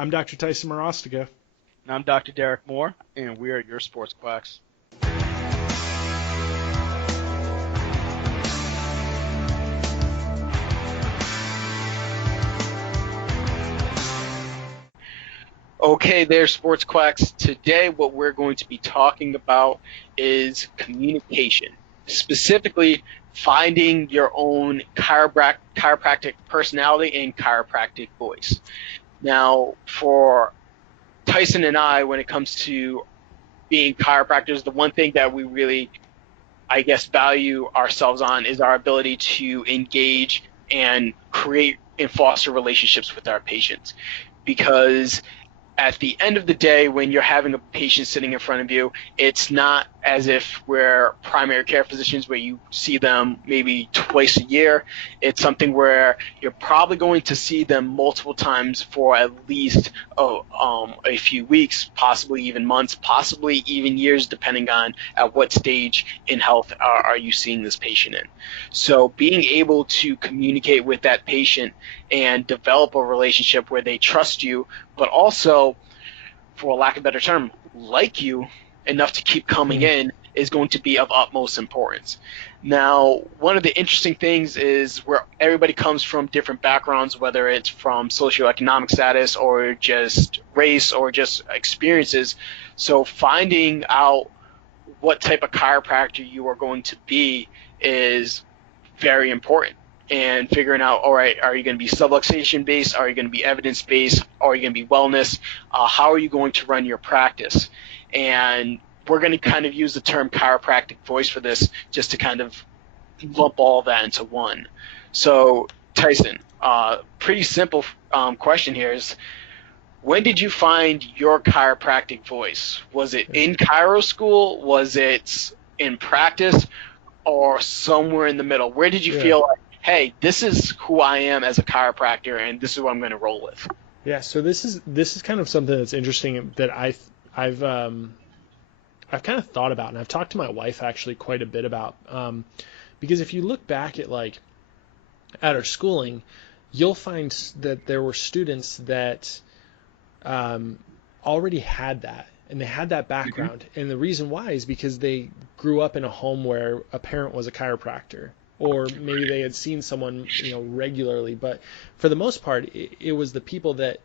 I'm Dr. Tyson Marostica. And I'm Dr. Derek Moore, and we are your sports quacks. Okay, there, sports quacks. Today, what we're going to be talking about is communication, specifically finding your own chiropractic personality and chiropractic voice. Now, for Tyson and I, when it comes to being chiropractors, the one thing that we really, value ourselves on is our ability to engage and create and foster relationships with our patients. Because at the end of the day, when you're having a patient sitting in front of you, it's not as if we're primary care physicians where you see them maybe twice a year. It's something where you're probably going to see them multiple times for at least a few weeks, possibly even months, possibly even years, depending on at what stage in health are you seeing this patient in. So being able to communicate with that patient and develop a relationship where they trust you, but also, for lack of a better term, like you enough to keep coming in is going to be of utmost importance. Now, one of the interesting things is where everybody comes from different backgrounds, whether it's from socioeconomic status or just race or just experiences. So finding out what type of chiropractor you are going to be is very important. And figuring out, all right, are you going to be subluxation based? Are you going to be evidence based? Are you going to be wellness? How are you going to run your practice? And we're going to kind of use the term chiropractic voice for this, just to kind of lump all that into one. So, Tyson, pretty simple question here is, when did you find your chiropractic voice? Was it in chiro school? Was it in practice? Or somewhere in the middle? Where did you feel like, hey, this is who I am as a chiropractor, and this is what I'm going to roll with? Yeah, so this is kind of something that's interesting that I've kind of thought about, and I've talked to my wife actually quite a bit about, because if you look back at our schooling, you'll find that there were students that already had that. And they had that background. Mm-hmm. And the reason why is because they grew up in a home where a parent was a chiropractor, or maybe they had seen someone, regularly. But for the most part, it was the people that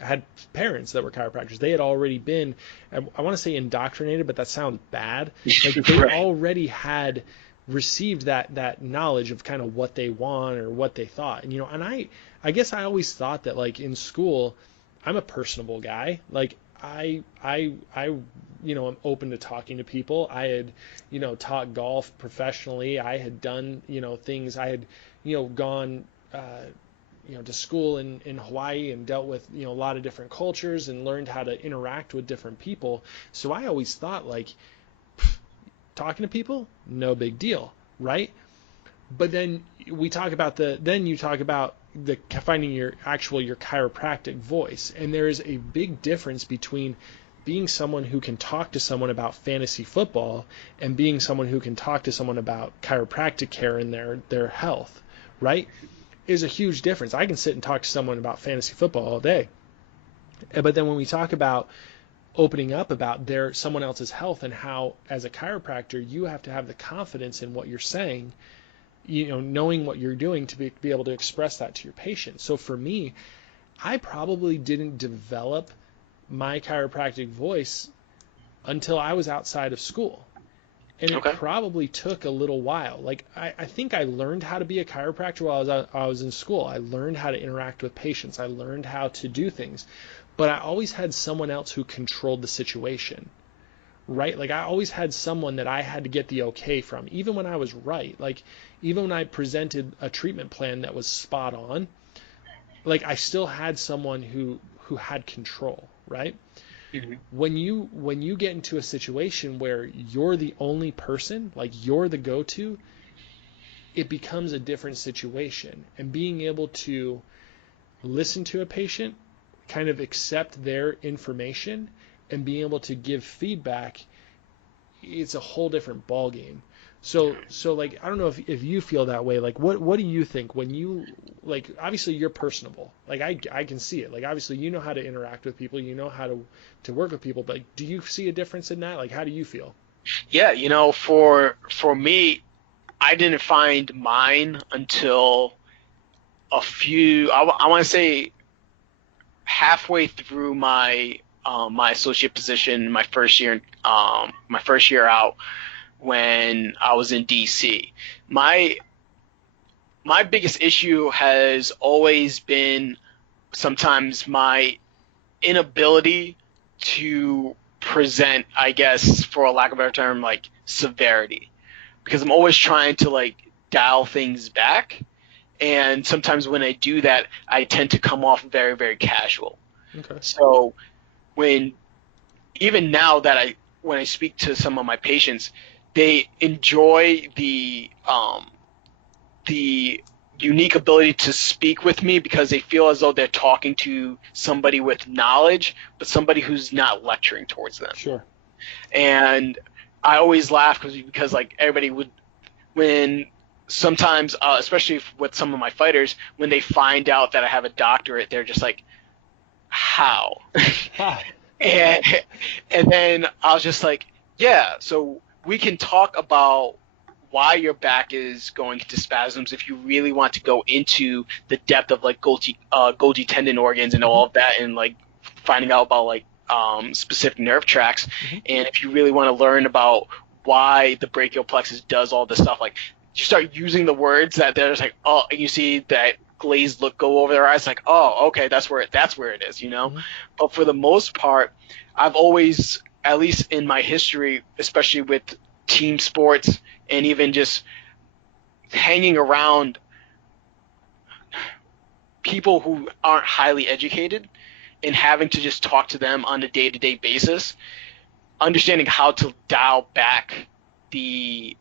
had parents that were chiropractors. They had already been, I want to say indoctrinated, but that sounds bad. Like they already had received that knowledge of kind of what they want or what they thought. And, and I guess I always thought that in school, I'm a personable guy. I am open to talking to people. I had, taught golf professionally. I had done, things. I had, gone, to school in Hawaii and dealt with, a lot of different cultures and learned how to interact with different people. So I always thought talking to people, no big deal, right? But then you talk about the finding your chiropractic voice, and there is a big difference between being someone who can talk to someone about fantasy football and being someone who can talk to someone about chiropractic care and their health, right? Is a huge difference. I can sit and talk to someone about fantasy football all day, but then when we talk about opening up about someone else's health and how, as a chiropractor, you have to have the confidence in what you're saying, knowing what you're doing to be able to express that to your patient. So for me, I probably didn't develop my chiropractic voice until I was outside of school. And it probably took a little while. I think I learned how to be a chiropractor while I was in school. I learned how to interact with patients. I learned how to do things. But I always had someone else who controlled the situation. Right? I always had someone that I had to get the okay from, even when I was right. Even when I presented a treatment plan that was spot on, I still had someone who had control, right? Mm-hmm. When you get into a situation where you're the only person, you're the go-to, it becomes a different situation. And being able to listen to a patient, kind of accept their information, and being able to give feedback, it's a whole different ballgame. So like, I don't know if you feel that way. Like, what do you think when you, like, obviously you're personable. Like, I can see it. Like, obviously you know how to interact with people, you know how to work with people, but like, do you see a difference in that? Like, how do you feel? Yeah, for me, I didn't find mine until I want to say halfway through my associate position, my first year out when I was in DC. My my biggest issue has always been sometimes my inability to present, I guess, for a lack of a better term, like severity, because I'm always trying to like dial things back, and sometimes when I do that, I tend to come off very, very casual. Okay. So when even now that I when I speak to some of my patients, they enjoy the unique ability to speak with me because they feel as though they're talking to somebody with knowledge, but somebody who's not lecturing towards them. Sure. And I always laugh because like everybody would when sometimes, especially with some of my fighters, when they find out that I have a doctorate, they're just like, how? Ha. and and then I was just like, yeah, so we can talk about why your back is going into spasms if you really want to go into the depth of like Golgi tendon organs and Mm-hmm. all of that, and like finding out about like specific nerve tracts. Mm-hmm. And if you really want to learn about why the brachial plexus does all this stuff, like you start using the words that they're just like, oh, and you see that glazed look go over their eyes, like, oh, okay, that's where it is, you know. Mm-hmm. But for the most part, I've always, at least in my history, especially with team sports and even just hanging around people who aren't highly educated and having to just talk to them on a day-to-day basis, understanding how to dial back the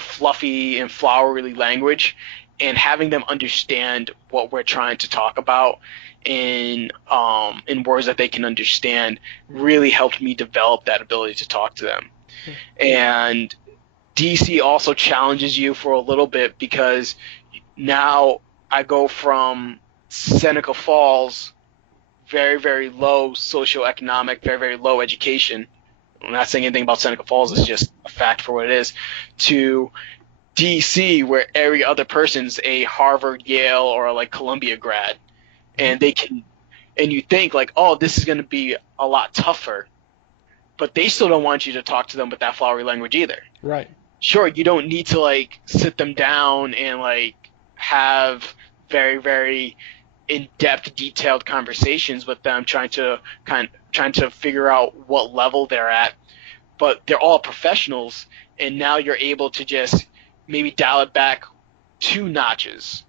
fluffy and flowery language and having them understand what we're trying to talk about in words that they can understand really helped me develop that ability to talk to them. And DC also challenges you for a little bit because now I go from Seneca Falls, very, very low socioeconomic, very, very low education. I'm not saying anything about Seneca Falls, it's just a fact for what it is, to DC, where every other person's a Harvard, Yale, or like Columbia grad. And they can, and you think like, oh, this is going to be a lot tougher, but they still don't want you to talk to them with that flowery language either. Right. Sure, you don't need to like sit them down and like have very, very in-depth, detailed conversations with them, trying to figure out what level they're at. But they're all professionals, and now you're able to just maybe dial it back 2 notches,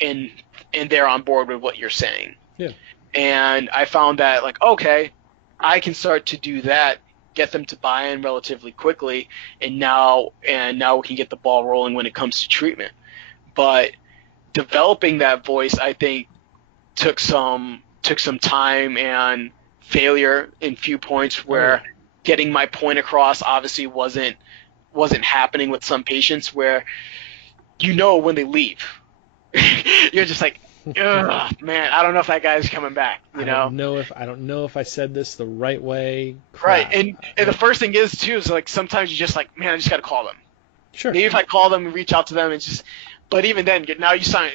and they're on board with what you're saying. Yeah. And I found that like, okay, I can start to do that, get them to buy in relatively quickly, and now we can get the ball rolling when it comes to treatment. But developing that voice, I think, took some time and failure in few points where getting my point across obviously wasn't happening with some patients where when they leave. You're just like, ugh, man, I don't know if that guy's coming back, I don't know if I said this the right way. Right. Crap. And the first thing is too is like sometimes you just like, man, I just gotta call them. Sure. Maybe if I call them and reach out to them, it's just. But even then, now you start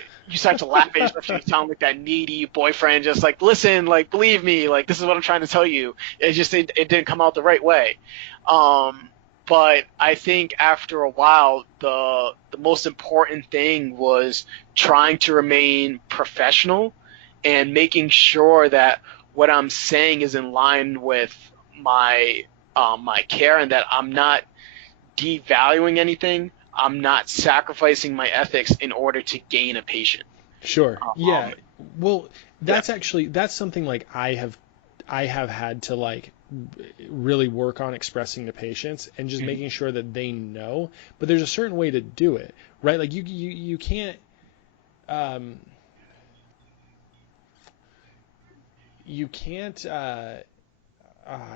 to laugh at yourself. You sound like that needy boyfriend, just like, listen, like, believe me, like, this is what I'm trying to tell you. It didn't come out the right way. But I think after a while, the most important thing was trying to remain professional and making sure that what I'm saying is in line with my care, and that I'm not devaluing anything. I'm not sacrificing my ethics in order to gain a patient. Sure. Yeah. Well, that's something like I have had to like really work on expressing to patients and just making sure that they know. But there's a certain way to do it, right? Like you can't I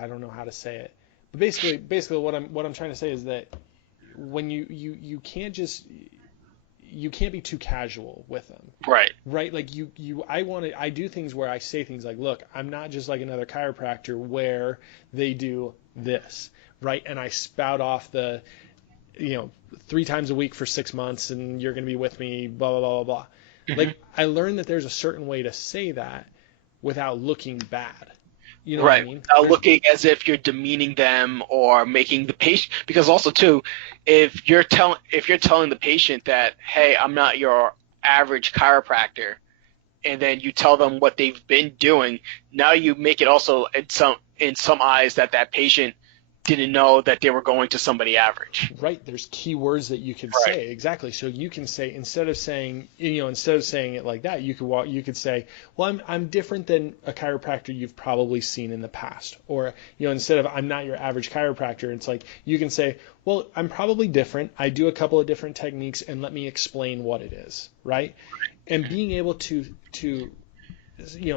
don't know how to say it. But basically what I'm trying to say is that when you can't just you can't be too casual with them. Right. Right? Like I do things where I say things like, look, I'm not just like another chiropractor where they do this, right? And I spout off the, 3 times a week for 6 months and you're going to be with me, blah, blah, blah, blah, blah. Mm-hmm. Like I learned that there's a certain way to say that without looking bad. You know Right. what I mean? Looking as if you're demeaning them or making the patient, because also too, if you're telling the patient that, hey, I'm not your average chiropractor, and then you tell them what they've been doing, now you make it also in some eyes that patient didn't know that they were going to somebody average. Right. There's key words that you could Right. say. Exactly. So you can say, instead of saying it like that, you could say, well, I'm different than a chiropractor you've probably seen in the past. Or, instead of I'm not your average chiropractor, it's like you can say, well, I'm probably different. I do a couple of different techniques and let me explain what it is. Right. And being able to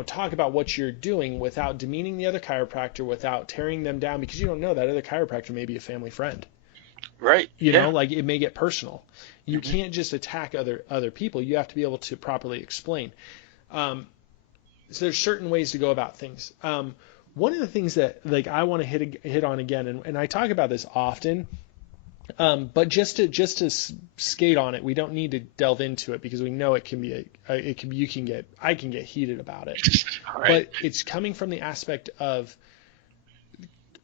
talk about what you're doing without demeaning the other chiropractor, without tearing them down, because you don't know, that other chiropractor may be a family friend. Right. Like it may get personal. You can't just attack other people. You have to be able to properly explain. So there's certain ways to go about things. One of the things that like I want to hit on again, and I talk about this often, but just to skate on it, we don't need to delve into it because we know it can be I can get heated about it. All right. But it's coming from the aspect of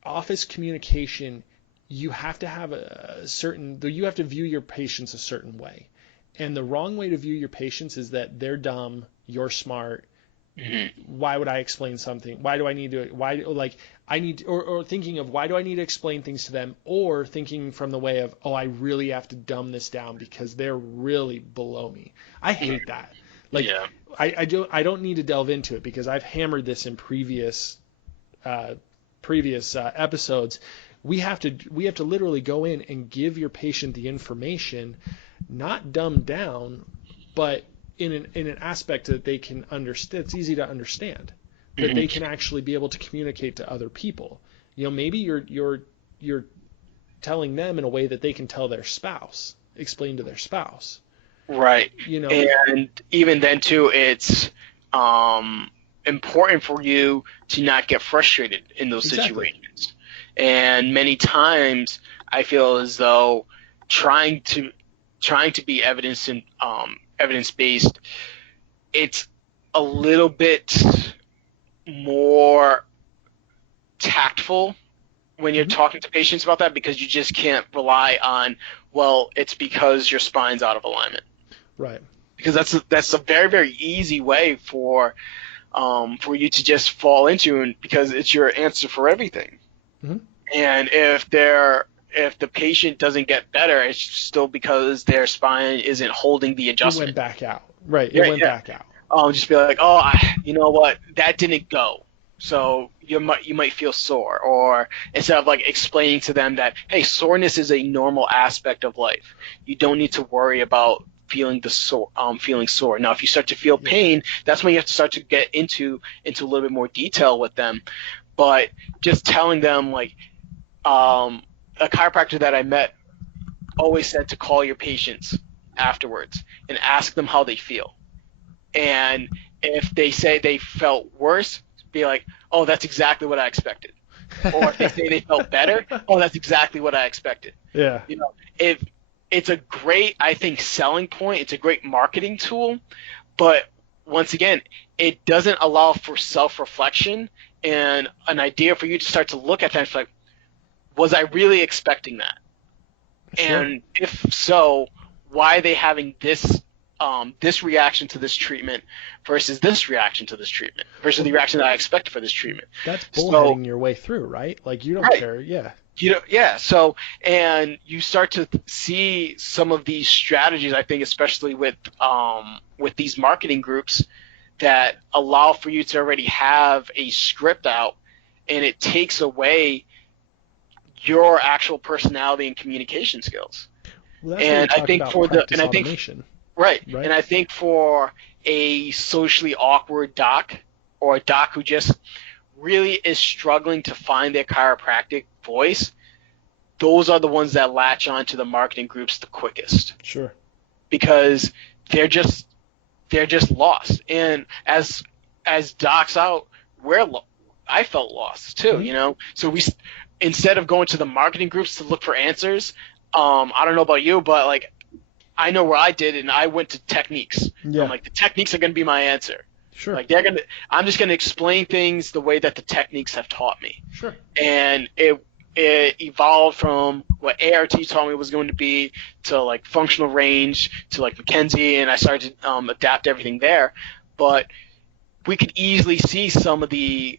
office communication. You have to have you have to view your patients a certain way. And the wrong way to view your patients is that they're dumb, you're smart. Mm-hmm. Why would I explain something? Why do I need to, or thinking of why do I need to explain things to them, or thinking from the way of, oh, I really have to dumb this down because they're really below me. I hate that. Like, yeah. I don't need to delve into it because I've hammered this in previous episodes. We have to literally go in and give your patient the information, not dumbed down, but in an aspect that they can understand. It's easy to understand, that they can actually be able to communicate to other people. Maybe you're telling them in a way that they can tell their spouse, explain to their spouse. Right. And even then too, it's important for you to not get frustrated in those situations. And many times I feel as though trying to be evidence-based, it's a little bit more tactful when you're talking to patients about that, because you just can't rely on, well, it's because your spine's out of alignment. Right. Because that's a very, very easy way for you to just fall into, and because it's your answer for everything. Mm-hmm. And if the patient doesn't get better, it's still because their spine isn't holding the adjustment. It went back out. Right. It went back out. Just be like, oh, you know what? That didn't go. So you might feel sore, or instead of like explaining to them that, hey, soreness is a normal aspect of life. You don't need to worry about feeling sore. Now, if you start to feel pain, that's when you have to start to get into a little bit more detail with them. But just telling them, like, a chiropractor that I met always said to call your patients afterwards and ask them how they feel. And if they say they felt worse, be like, oh, that's exactly what I expected. Or if they say they felt better, oh, that's exactly what I expected. Yeah. If it's a great, I think, selling point. It's a great marketing tool. But once again, it doesn't allow for self-reflection and an idea for you to start to look at that and be like, was I really expecting that? Sure. And if so, why are they having this reaction to this treatment versus this reaction to this treatment versus the reaction that I expected for this treatment? That's bullheading your way through, right? Like, you don't care. Yeah. So, and you start to see some of these strategies, I think, especially with these marketing groups that allow for you to already have a script out, and it takes away your actual personality and communication skills. Well, that's what we talk about automation. Right. And I think for a socially awkward doc, or a doc who just really is struggling to find their chiropractic voice, those are the ones that latch on to the marketing groups the quickest. Sure. Because they're just lost. And as docs out, I felt lost too, you know. So instead of going to the marketing groups to look for answers, I don't know about you, but like I know where I did, and I went to techniques. Yeah. I'm like, the techniques are going to be my answer. Sure. Like I'm just going to explain things the way that the techniques have taught me. Sure. And it evolved from what ART taught me was going to be to like functional range to like McKenzie, and I started to adapt everything there. But we could easily see some of the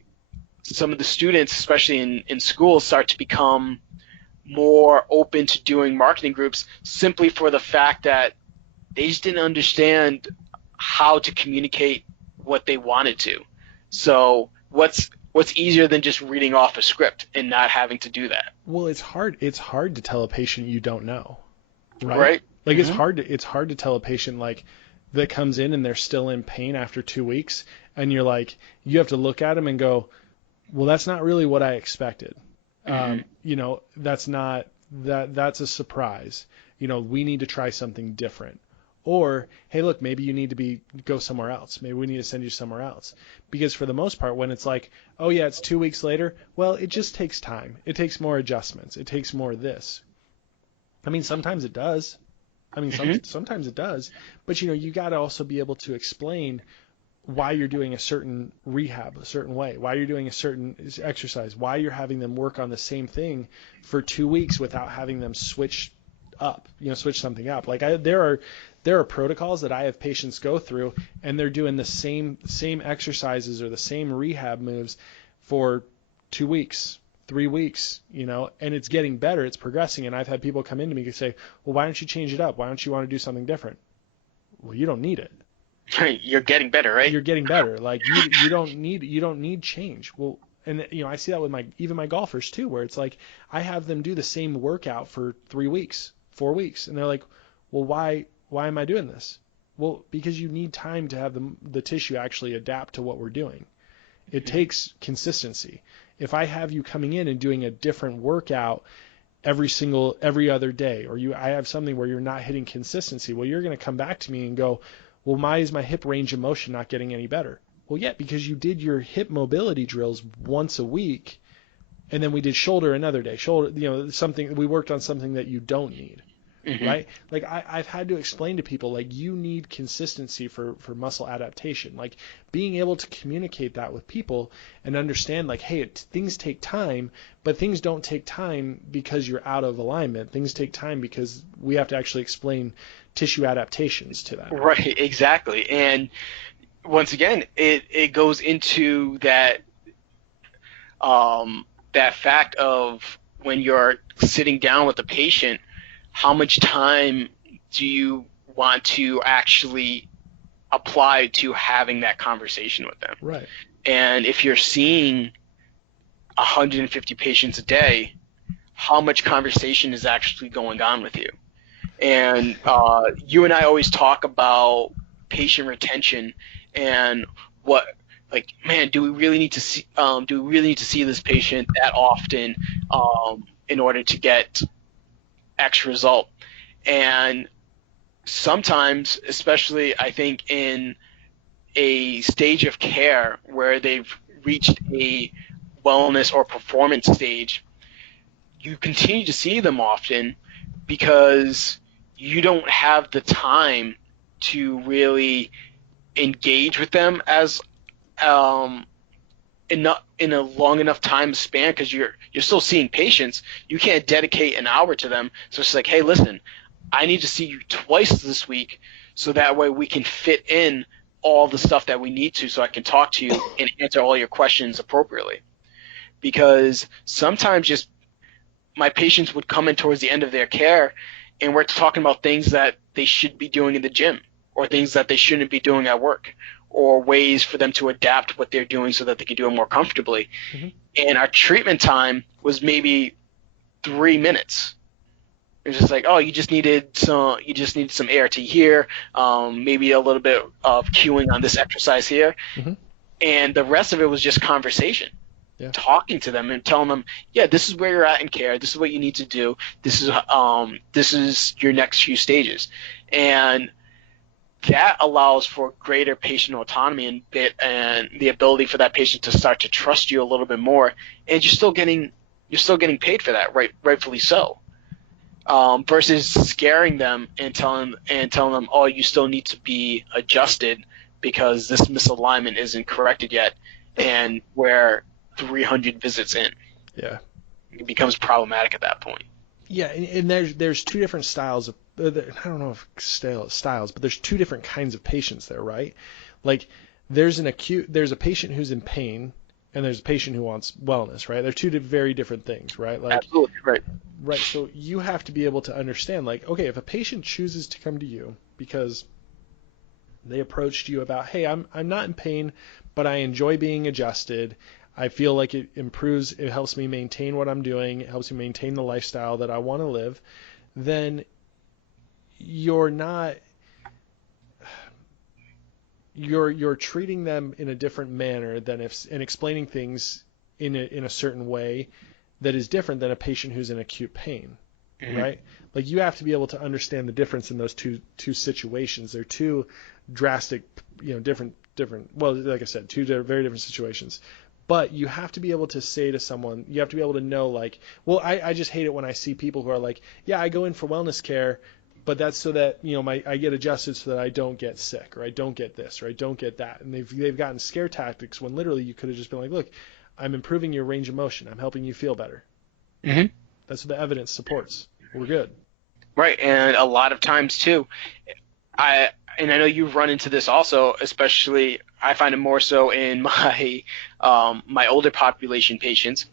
students, especially in school, start to become more open to doing marketing groups simply for the fact that they just didn't understand how to communicate what they wanted to. So what's easier than just reading off a script and not having to do that? Well, it's hard to tell a patient you don't know, right? Right. Like it's hard to tell a patient like that comes in and they're still in pain after 2 weeks, and you're like, you have to look at them and go, well, that's not really what I expected. You know, that's a surprise. You know, we need to try something different. Or, hey, look, maybe you need to go somewhere else. Maybe we need to send you somewhere else. Because for the most part, when it's like, oh yeah, it's 2 weeks later, well, it just takes time. It takes more adjustments. It takes more of this. I mean, sometimes it does. Sometimes it does. But, you know, you got to also be able to explain why you're doing a certain rehab a certain way, why you're doing a certain exercise, why you're having them work on the same thing for 2 weeks without having them switch something up. Like there are protocols that I have patients go through, and they're doing the same exercises or the same rehab moves for 2 weeks, 3 weeks, you know, and it's getting better, it's progressing. And I've had people come into me and say, well, why don't you change it up? Why don't you want to do something different? Well, you don't need it. You're getting better, right? You're getting better. Like you don't need change. Well, and you know, I see that with even my golfers too, where it's like I have them do the same workout for 3 weeks, 4 weeks, and they're like, well, why am I doing this? Well, because you need time to have the tissue actually adapt to what we're doing. It takes consistency. If I have you coming in and doing a different workout every other day, or I have something where you're not hitting consistency, well, you're going to come back to me and go, well, why is my hip range of motion not getting any better? Well, yeah, because you did your hip mobility drills once a week, and then we did shoulder another day. Shoulder, you know, we worked on something that you don't need, right? Like I've had to explain to people, like, you need consistency for muscle adaptation. Like being able to communicate that with people and understand, like, hey, things take time, but things don't take time because you're out of alignment. Things take time because we have to actually explain tissue adaptations to that. Right, exactly. And once again, it goes into that fact of when you're sitting down with the patient, how much time do you want to actually apply to having that conversation with them? Right. And if you're seeing 150 patients a day, how much conversation is actually going on with you? And you and I always talk about patient retention and man, do we really need to see this patient that often in order to get X result? And sometimes, especially I think in a stage of care where they've reached a wellness or performance stage, you continue to see them often because you don't have the time to really engage with them as in a long enough time span, because you're still seeing patients. You can't dedicate an hour to them. So it's like, hey, listen, I need to see you twice this week, so that way we can fit in all the stuff that we need to, so I can talk to you and answer all your questions appropriately. Because sometimes just my patients would come in towards the end of their care, and we're talking about things that they should be doing in the gym, or things that they shouldn't be doing at work, or ways for them to adapt what they're doing so that they can do it more comfortably. And our treatment time was maybe 3 minutes. It's just like, oh, you just needed some ART here, maybe a little bit of cueing on this exercise here, and the rest of it was just conversation. Yeah. talking to them and telling them, yeah, this is where you're at in care. This is what you need to do. This is your next few stages, and that allows for greater patient autonomy and the ability for that patient to start to trust you a little bit more. And you're still getting paid for that, rightfully so. Versus scaring them and telling them, oh, you still need to be adjusted because this misalignment isn't corrected yet, and we're 300 visits in. Yeah. It becomes problematic at that point. Yeah, and there's two different styles of I don't know if styles, but there's two different kinds of patients there, right? Like there's a patient who's in pain, and there's a patient who wants wellness, right? They're two very different things, right? Like Absolutely right. right. So you have to be able to understand, like, okay, if a patient chooses to come to you because they approached you about, hey, I'm not in pain, but I enjoy being adjusted. I feel like it helps me maintain what I'm doing, it helps me maintain the lifestyle that I want to live, then you're not you're treating them in a different manner than and explaining things in a certain way that is different than a patient who's in acute pain, right? Like you have to be able to understand the difference in those two situations. They're two drastic, different. Well, like I said, two very different situations. But you have to be able to say to someone, you have to be able to know, like, well, I just hate it when I see people who are like, yeah, I go in for wellness care, but that's so that, I get adjusted so that I don't get sick, or I don't get this, or I don't get that. And they've gotten scare tactics when literally you could have just been like, look, I'm improving your range of motion. I'm helping you feel better. Mm-hmm. That's what the evidence supports. We're good. Right, and a lot of times too, I know you've run into this also, especially I find it more so in my older population patients.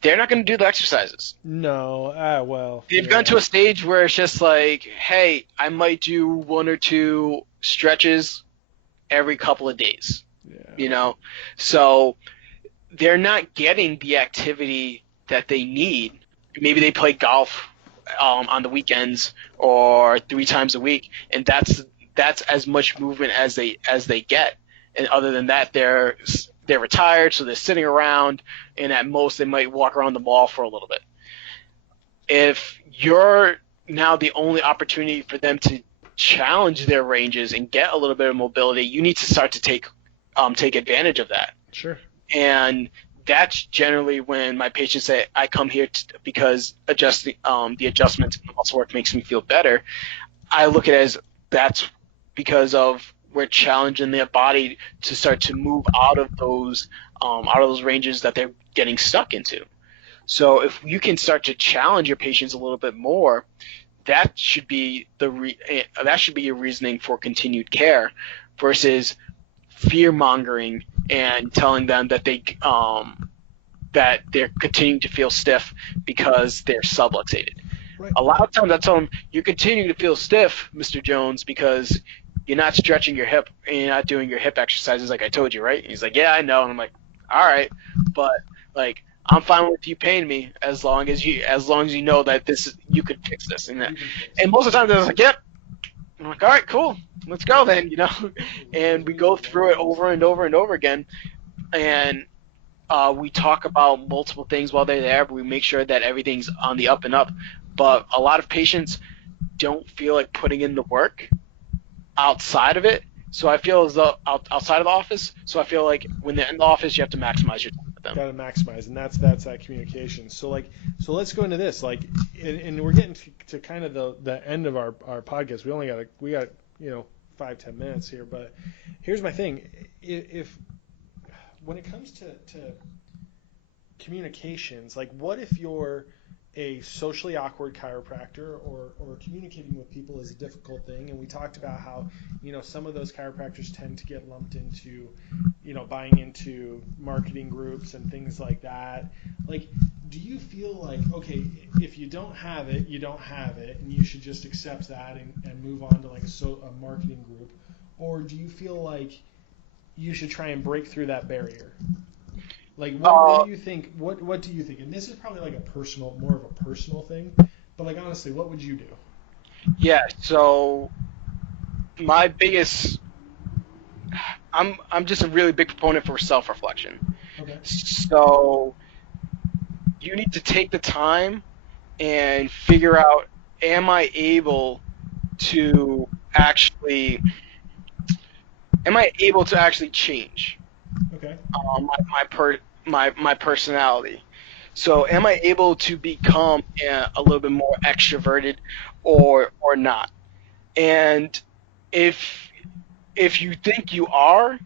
They're not going to do the exercises. No, well. They've gone to a stage where it's just like, hey, I might do one or two stretches every couple of days. Yeah. So they're not getting the activity that they need. Maybe they play golf on the weekends or 3 times a week, and that's as much movement as they get. And other than that, they're retired, so they're sitting around, and at most they might walk around the mall for a little bit. If you're now the only opportunity for them to challenge their ranges and get a little bit of mobility, you need to start to take advantage of that. Sure. And that's generally when my patients say, I come here because the adjustments and muscle work makes me feel better. I look at it as that's because of we're challenging their body to start to move out of those ranges that they're getting stuck into. So if you can start to challenge your patients a little bit more, that should be your reasoning for continued care, versus fear mongering and telling them that they're continuing to feel stiff because they're subluxated. Right. A lot of times I tell them, you continue to feel stiff, Mr. Jones, because you're not stretching your hip and you're not doing your hip exercises like I told you, right? And he's like, yeah, I know. And I'm like, all right, but like I'm fine with you paying me as long as you know that you could fix this. And most of the time they're like, yep. I'm like, all right, cool, let's go then, And we go through it over and over and over again, and we talk about multiple things while they're there, but we make sure that everything's on the up and up. But a lot of patients don't feel like putting in the work outside of it. So I feel as though outside of the office. So I feel like when they're in the office, you have to maximize your time with them. Got to maximize, and that's that communication. So let's go into this. And we're getting to kind of the end of our podcast. We got 5-10 minutes here, but here's my thing. If when it comes to communications, like what if you're a socially awkward chiropractor, or communicating with people is a difficult thing, and we talked about how some of those chiropractors tend to get lumped into buying into marketing groups and things like that. Like, do you feel like, okay, if you don't have it, you don't have it, and you should just accept that and move on to like a marketing group, or do you feel like you should try and break through that barrier? Like, what do you think? What do you think? And this is probably like more of a personal thing. But like, honestly, what would you do? Yeah. So my biggest, I'm just a really big proponent for self-reflection. Okay. So you need to take the time and figure out, am I able to actually change Okay. my personality? So am I able to become a little bit more extroverted or not? And if you think you are,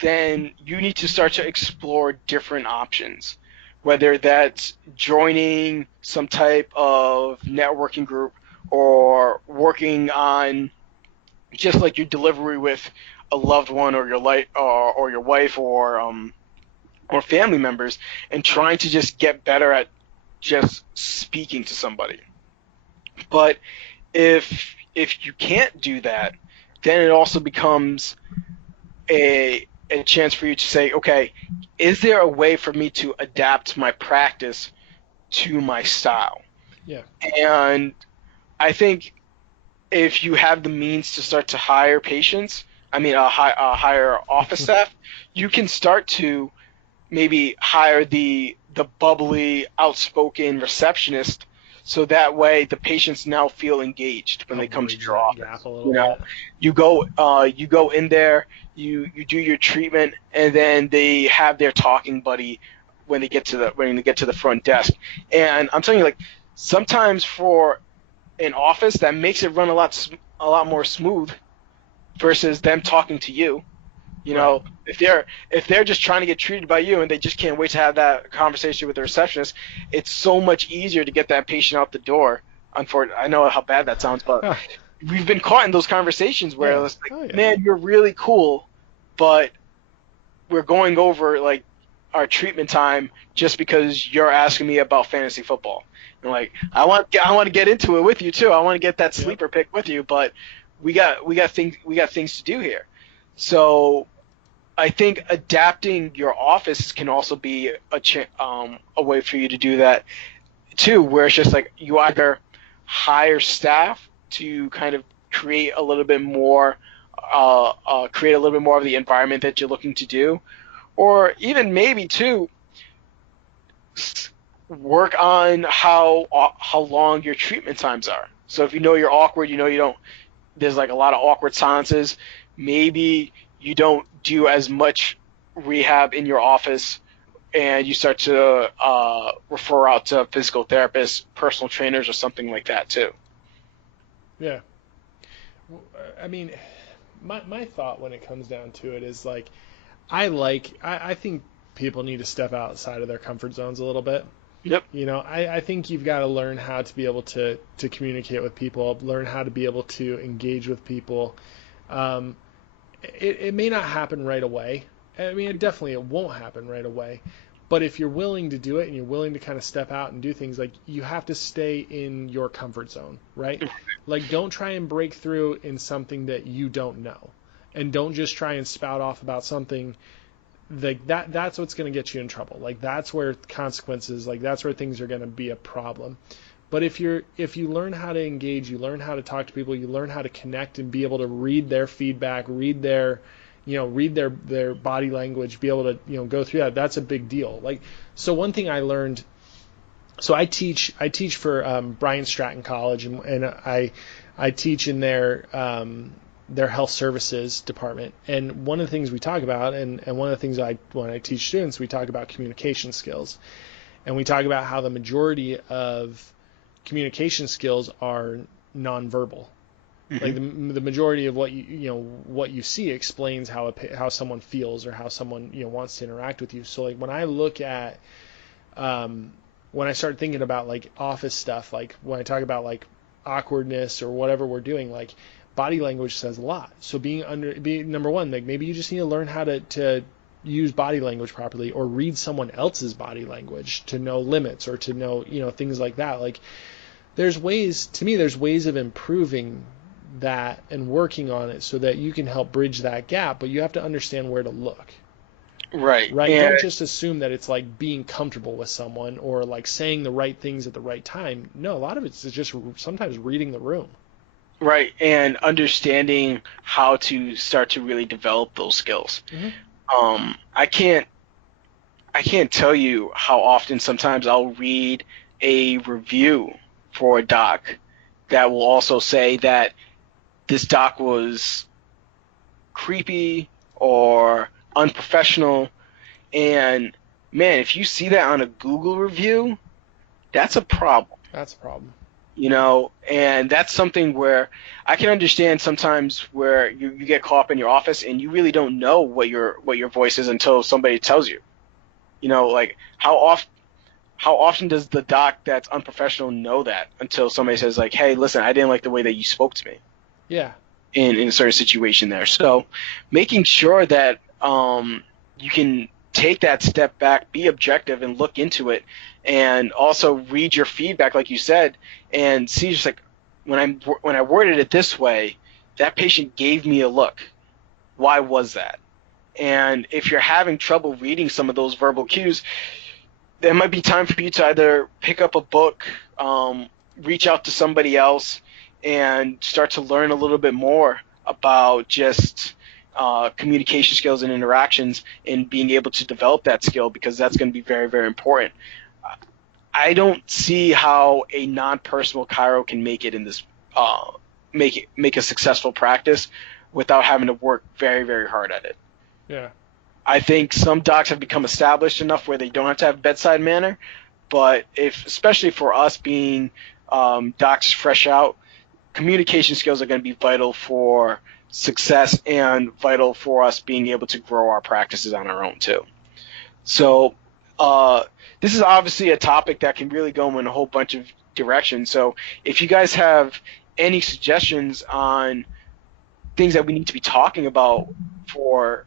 then you need to start to explore different options, whether that's joining some type of networking group or working on just like your delivery with a loved one or or your wife or family members, and trying to just get better at just speaking to somebody. But if you can't do that, then it also becomes a chance for you to say, okay, is there a way for me to adapt my practice to my style? Yeah. And I think if you have the means to start to hire patients, hire office staff, you can start to maybe hire the bubbly, outspoken receptionist, so that way the patients now feel engaged when they Help come to bridge your that office. gap a little You know, bit. you go in there, you do your treatment, and then they have their talking buddy when they get to the front desk. And I'm telling you, like, sometimes for an office, that makes it run a lot more smooth versus them talking to you. You Right. know, if they're just trying to get treated by you and they just can't wait to have that conversation with the receptionist, it's so much easier to get that patient out the door. Unfortunately, I know how bad that sounds, but Huh. we've been caught in those conversations where Yeah. it's like, Oh yeah. man, you're really cool, but we're going over like our treatment time just because you're asking me about fantasy football. And like, I want to get into it with you too. I want to get that Yep. sleeper pick with you, but we got things to do here. So I think adapting your office can also be a way for you to do that too, where it's just like you either hire staff to kind of create a little bit more of the environment that you're looking to do, or even maybe too work on how long your treatment times are. So if you know you're awkward, you know you don't. There's like a lot of awkward silences. Maybe you don't do as much rehab in your office, and you start to refer out to physical therapists, personal trainers, or something like that too. Yeah. I mean, my thought when it comes down to it is like I think people need to step outside of their comfort zones a little bit. Yep. I think you've got to learn how to be able to communicate with people, learn how to be able to engage with people. Um, it may not happen right away. I mean, it won't happen right away. But if you're willing to do it and you're willing to kind of step out and do things, like you have to stay in your comfort zone, right? Like don't try and break through in something that you don't know. And don't just try and spout off about something like that's what's going to get you in trouble. Like that's where consequences, like that's where things are going to be a problem. But if you learn how to engage, you learn how to talk to people, you learn how to connect and be able to read their feedback, read their body language, be able to, go through that. That's a big deal. Like, so one thing I learned, so I teach for Bryan Stratton College, and I teach in their health services department. And one of the things we talk about, and one of the things when I teach students, we talk about communication skills, and we talk about how the majority of communication skills are nonverbal. Mm-hmm. Like the majority of what you see explains how someone feels or how someone wants to interact with you. So like when I look at when I start thinking about like office stuff, like when I talk about like awkwardness or whatever we're doing, like body language says a lot. So being number one, like maybe you just need to learn how to use body language properly, or read someone else's body language to know limits, or to know things like that. Like there's ways of improving that and working on it so that you can help bridge that gap, but you have to understand where to look. Right. Right? And Don't just assume that it's like being comfortable with someone or like saying the right things at the right time. No, a lot of it's just sometimes reading the room. right, and understanding how to start to really develop those skills. Mm-hmm. I can't I can't tell you how often sometimes I'll read a review for a doc that will also say that this doc was creepy or unprofessional. And man, if you see that on a Google review, that's a problem. That's a problem. And that's something where I can understand sometimes where you get caught up in your office and you really don't know what your voice is until somebody tells you. Like how often does the doc that's unprofessional know that until somebody says like, hey, listen, I didn't like the way that you spoke to me. Yeah. In a certain situation there. So making sure that you can take that step back, be objective, and look into it, and also read your feedback, like you said, and see just like when I worded it this way, that patient gave me a look. Why was that? And if you're having trouble reading some of those verbal cues, there might be time for you to either pick up a book, reach out to somebody else, and start to learn a little bit more about just communication skills and interactions and being able to develop that skill, because that's going to be very, very important. I don't see how a non-personal chiro can make it in this make a successful practice without having to work very, very hard at it. Yeah. I think some docs have become established enough where they don't have to have bedside manner, but especially for us being docs fresh out, communication skills are going to be vital for success and vital for us being able to grow our practices on our own too. So this is obviously a topic that can really go in a whole bunch of directions. So if you guys have any suggestions on things that we need to be talking about for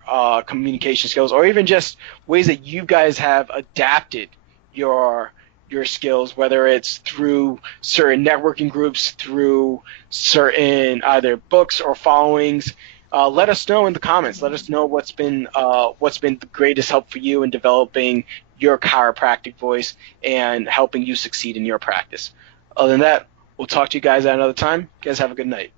communication skills, or even just ways that you guys have adapted your skills, whether it's through certain networking groups, through certain either books or followings, let us know in the comments. Let us know what's been the greatest help for you in developing your chiropractic voice and helping you succeed in your practice. Other than that, we'll talk to you guys at another time. You guys have a good night.